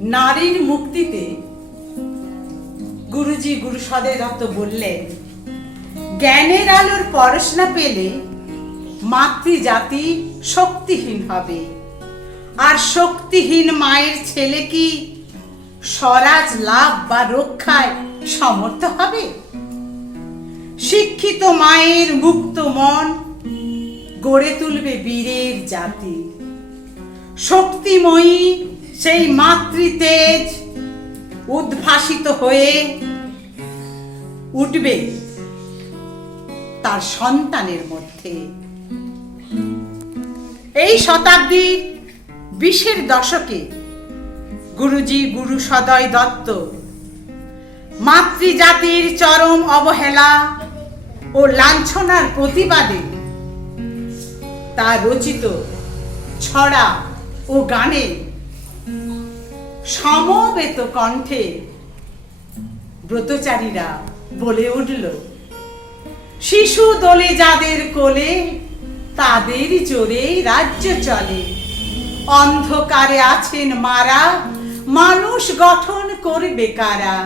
নারীর মুক্তিতে গুরুজি গুরু দত্ত বললেন, জ্ঞানের আলোর পড়াশোনা পেলে মাতৃজাতি শক্তিহীন হবে। আর শক্তিহীন মায়ের ছেলে কি স্বরাজ লাভ বা রক্ষায় সমর্থ হবে? শিক্ষিত মায়ের মুক্ত মন গড়ে তুলবে বীরের জাতি। শক্তিময়ী সেই মাতৃতেজ উদ্ভাসিত হয়ে উঠবে তার সন্তানের মধ্যে। এই শতাব্দীর বিশের দশকে গুরুজি গুরু সদয় দত্ত মাতৃজাতির চরম অবহেলা ও লাঞ্ছনার প্রতিবাদে তার রচিত ছড়া ও গানে সমবেত কণ্ঠে ব্রতচারীরা বলে উঠল, শিশু দোলে যাদের কোলে, তাদের জোরে রাজ্য চলে। অন্ধকারে আছেন মারা, মানুষ গঠন করবে কারা?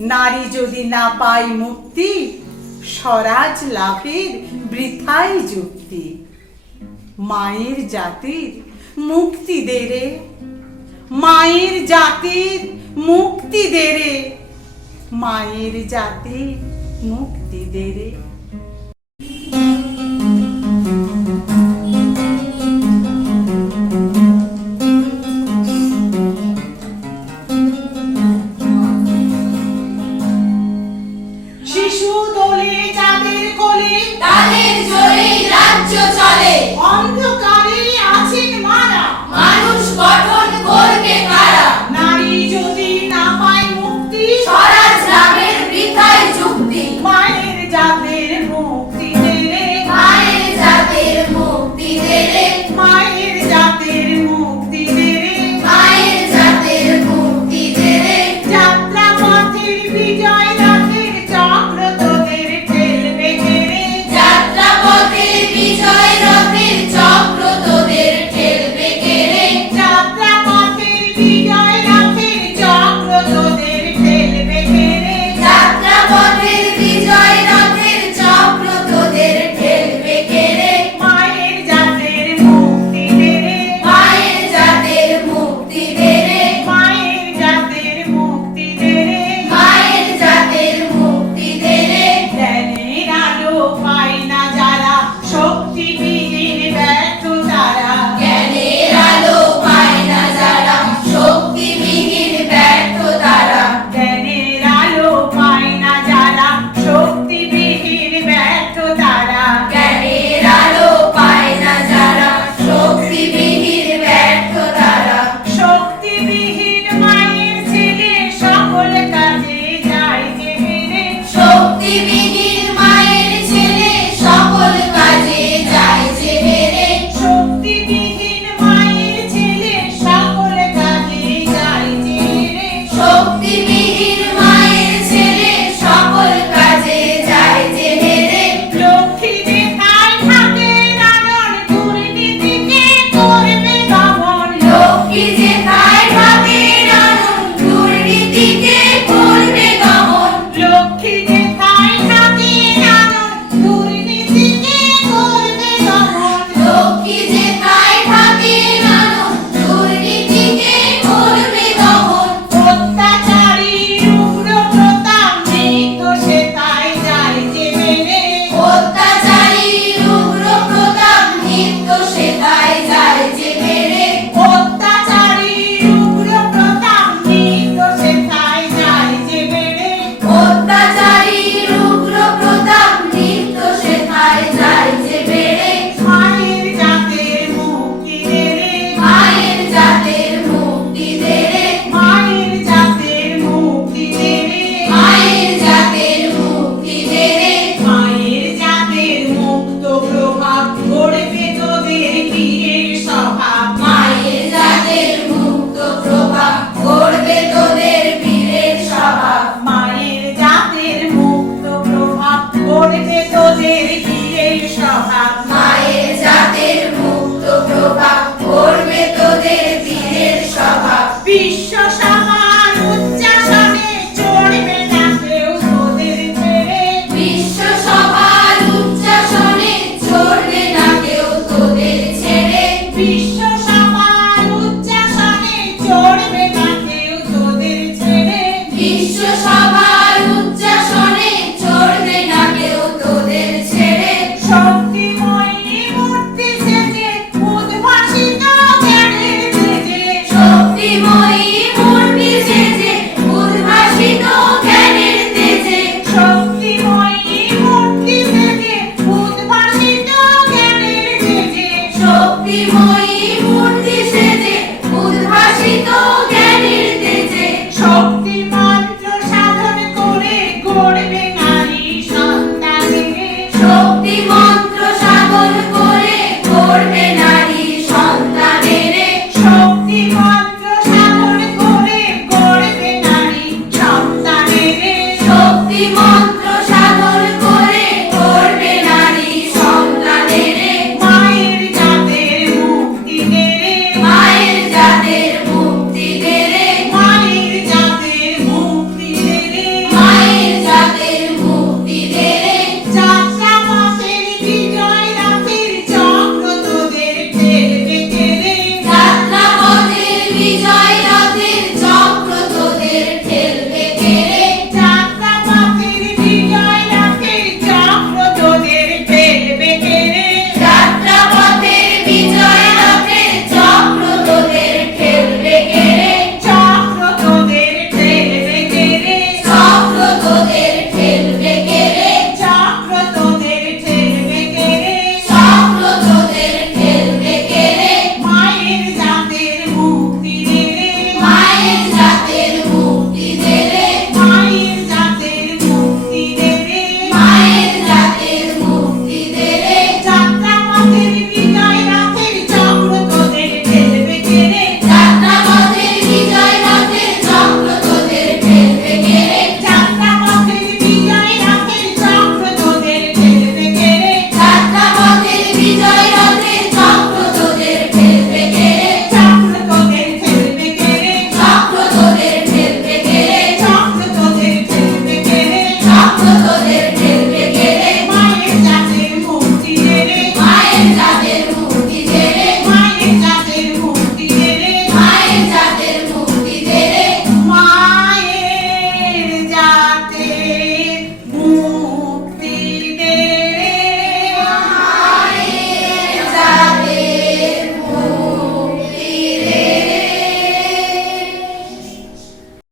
নারী যদি না পায় মুক্তি, স্বরাজ লাভের বৃথাই যুক্তি। মায়ের জাতির মুক্তি দে রে। মায়ের জাতির মুক্তি দেরে। মায়ের জাতির মুক্তি দে